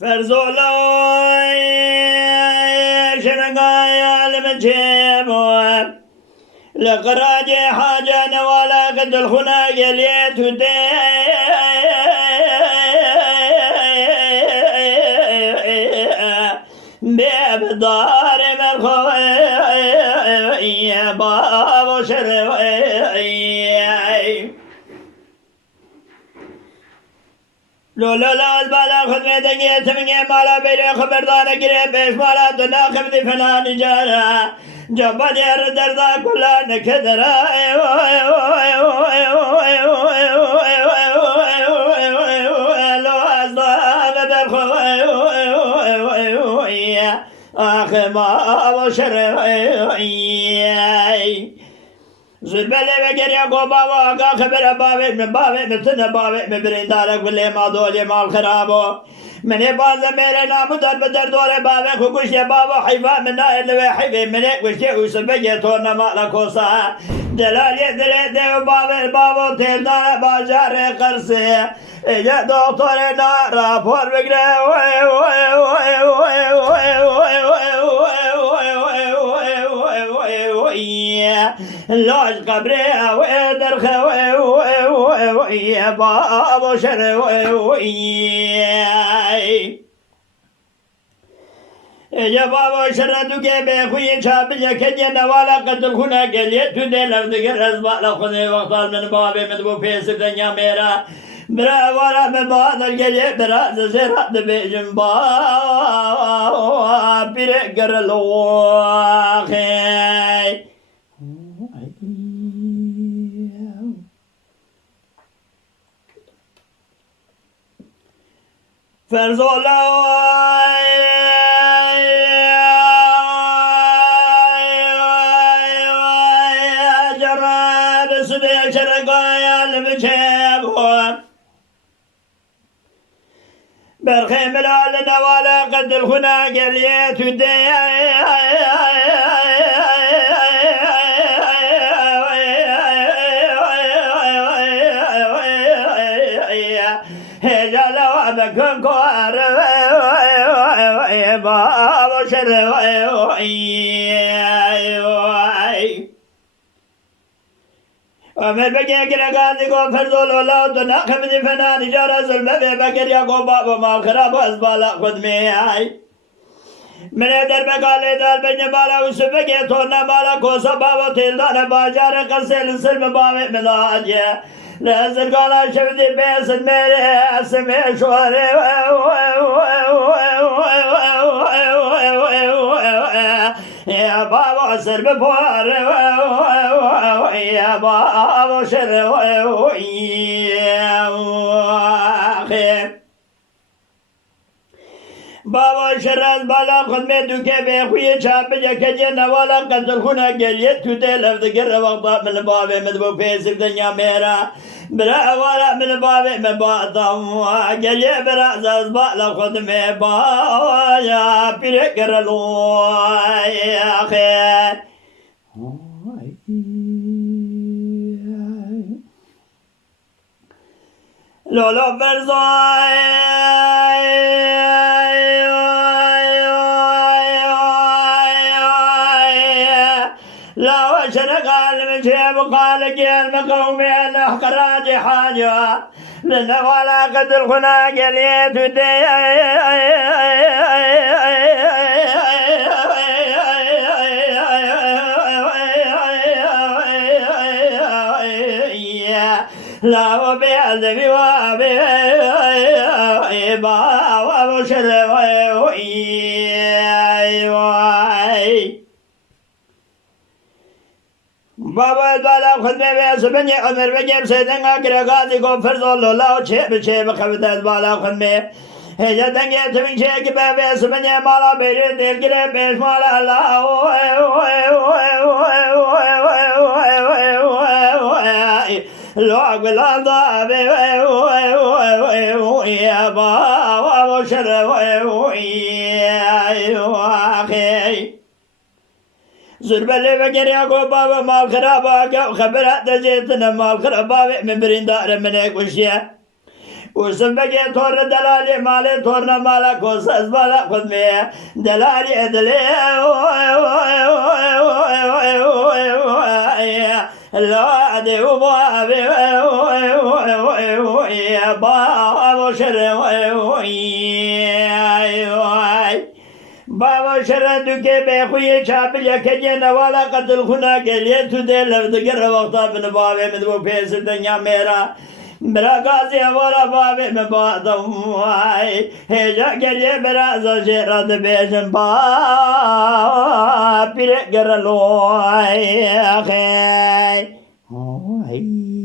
فرزولای شرقای المجيبو لقراج حاجة نوالا قد الخنا قليت باب دار مرخوي باب شروي لولا البالا خدمة دقيت من مالا بيري خبردار قريب بيش مالا تناخب دي فلان جارا جبل ير دردا كلا نكدرا لو أصداب برخوي آخر ما بشر زربله وگر یا کو بابا آقا خبر بابه من بابه مثل بابه من بریندارک ولی ما دولی مال خرابو منی باز میره نامو در بدر دوله بابه خو گوشی بابا حیفا من نایل و حیفی منی گوشی اوسه بگی تو نمالا کوسا دلالی دلی دیو بابه بابا تیل داره باجار قرسی ایجا دکتر نا راپور بگره لاش قبري ويدر خوي يا بابا شروي يا بابا شردو كي بخوي شاب يكجي نوالا قتل خنا قليت تدي لفظك الرزباء لخذي وقتال من بابي مدبو فيس الدنيا ميرا برا ورا من بعض القليل برا زرات بيجن باب برقر الواخي فرزولا جراب سبيل شرقايا المجيبون برخيم الال نوالا قد الخنا قليت ودي هجلا بكون كوار بابا شروي ومن بقي كرقاتي قو فرزول ولا تناخب دي فنان جارة ظلمة بكر يا قو بابا ما خراب واسبالا خدمي من ادر بقالي دار بين بالا وسبقي تونا بالا كوسا بابا تيلدان باجار قرسل سلم بابا ملاجه لازل قالا شفدي بيس الميري اسمي شواري يا بابا سر بفوار يا بابا شر بابا شرز بالا خدمه دوكي بيخوي شاب يكجي نوالا قتل خنا قليت تودي لفظك وقت من بابي مدبو فيس الدنيا ميرا برا ورا من بابي من بعضهم قلي برا زاز بالا خدمه بابا يا بيرقر يا خير لولو برزاي لا وشرق المجيب قال قيل مقومي الأحقراج حاجة لنوالا قد الخنا قليت ودي لا وبيعذبي وابي بابا شروي بابا بالا خدمه بيس بني عمر بجيب سيدنا كرقاتي قو فرزول الله وشيب شيب خفتت بالا خدمه هجا دنگي تمين شيك بيس بني مالا بيري ديل قريب بيش مالا الله لو أقول الله يا بابا شروي زربلي بقر يا بابا مال خرابا خبرات جيتنا مال خرابا من برين دار من وشيا Usun bege torna delali mali torna mala kosas mala kudme delali edli la ade ubo abi ba boşere Baba şere düke be kuye çapil yakece nevala katıl kuna geliye tüde levdi gere vakta bini babe mi bu pesirden ya mera Bira gazi vola babe mi badam vay heja geliye biraz ajeradı bejim ba pire gere loy ay